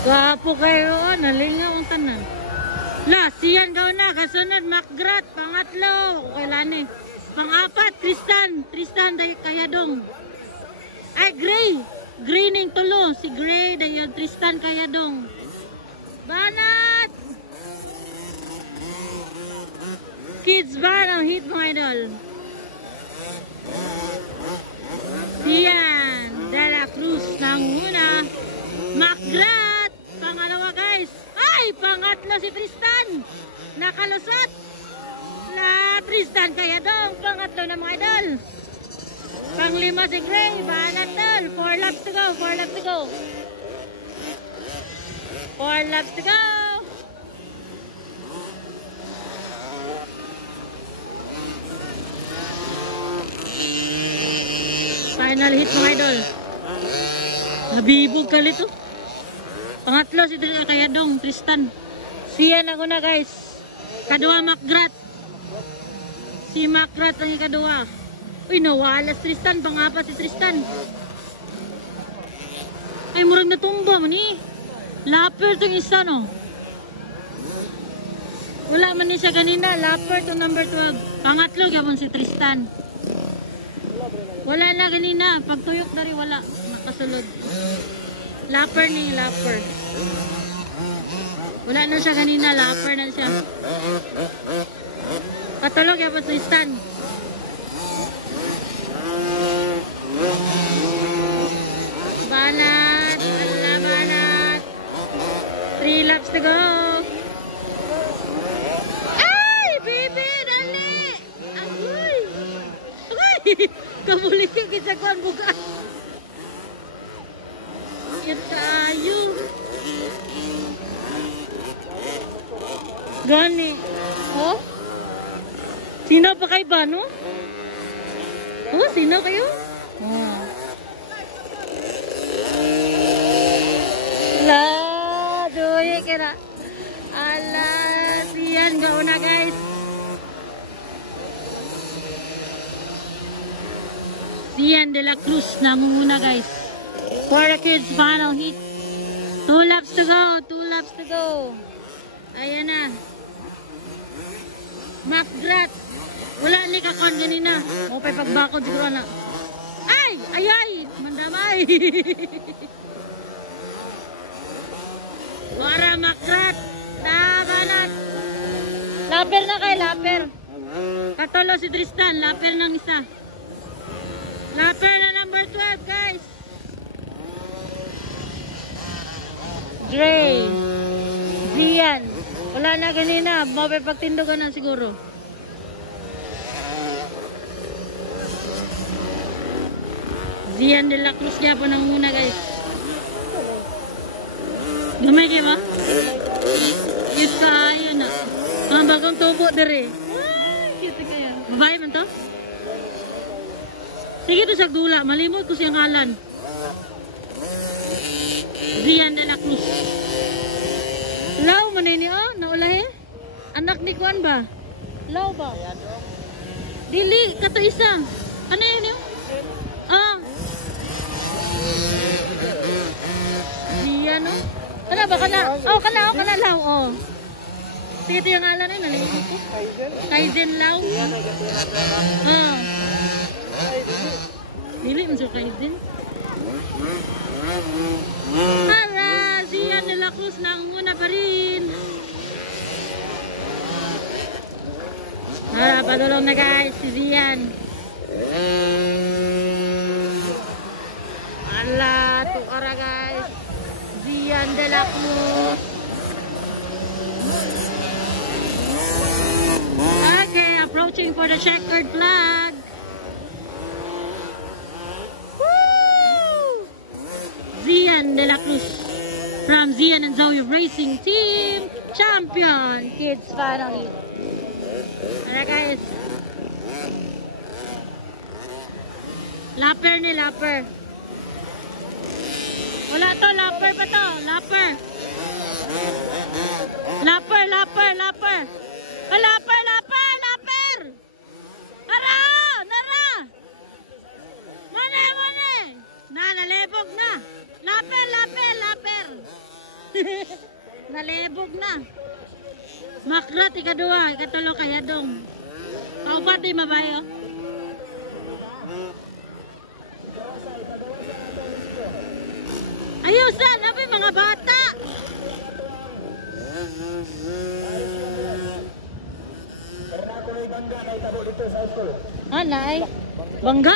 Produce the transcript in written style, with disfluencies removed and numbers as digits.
Gapo kayo, nalingaw ang tanan. La, siyan gaw na, kasunod, Macgrat, pangatlo, kailani. Pang-apat, Tristan day Kayadong. Ay, Gray ning tulo, si Gray day Tristan Kayadong. Banat! Kids ban ang hit mga idol. Siyan, Dela Cruz nang una. Macgrat, pangalawa guys. Ay, pangatlo si Tristan. Nakalusot. La Tristan Kayadong, pangatlo na mga idol. Panglima si Gray, banat tol. 4 laps to go, 4 laps to go. 4 laps to go. Final hit mga idol. Nabibog kalit to. Pangatlo si Kayadong, Tristan. Siyan ako na guys. Kadua Macgrat. Si Macgrat ang ikadua. Uy, nawalas Tristan. Pangapat si Tristan. Ay, murag natumba man eh. Lapper itong isa no. Wala man niya siya kanina. Lapper itong number 12. Pangatlo gabon si Tristan. Wala na kanina. Pagtuyok dari wala. Nakasulod. Lapper ni lapper. Wala na siya kanina. Lapper na siya. Patulog gabon si Tristan. Banat. Ala banat. 3 laps to go. Ay, baby, dali. Agoy. Agoy. Kabulikin kita kuan buka. Kita ayu. Gani. Oh? Sino pa kayo ba, no? Oh, sino kayo? Oh. La, doye kira. Ala, siyan gao na guys. Siyan de la Cruz namumuna guys. For the kids final hit. 2 laps to go, 2 laps to go. Ayan na. Macgrat. Wala ni kakon ganina. O pa'y pagbakod siguro na. Ay! Ayay! Mandamay! Para Macgrat. Tabanat. Lapper na kay lapper. Katolo si Tristan. Lapper ng isa. Lapper na number 12 guys. Gray. Zian. Wala na ganina. Mabay pagtindogan na siguro. Zian de la Cruz kaya po nang muna guys. Gamay kayo ba? Cute kayo na. Ang bagong tubo dere. Cute kaya. Babae man to? Sige to sa dula. Malimot ko siyang halan. Zian de la Cruz. Law man ini oh. Naulahe? Anak ni Kuan ba? Law ba? Dili. Kato isa. Ano yun yun? Ah. Zian oh. Kana ba kana? Oh, kana law oh. Sige yung ngalan na nalimutan ko. Kaizen law. Ah. Dili man siya Kaizen. Hala, Zian de la Cruz nang muna pa rin. Hala, padulong na guys si Zian. Hala, tukara guys. Zian de la Cruz. Okay, approaching for the checkered flag. Woo! Zian de la Cruz from Zian and Zoe Racing Team Champion Kids finally. Alright guys. Lapper ni lapper. Wala to, lapper pa to. Lapper. Lapper, lapper, lapper. Lapper, lapper, lapper. Nara! Nara! Mane, mane! Na, nalibog na. Lapper, lapper, lapper. Nalibog na. Makrat ikaduha, ikatulo kayadong. Kaupat di mabayo. Ayusan, nabi mga bata. Anay, bangga.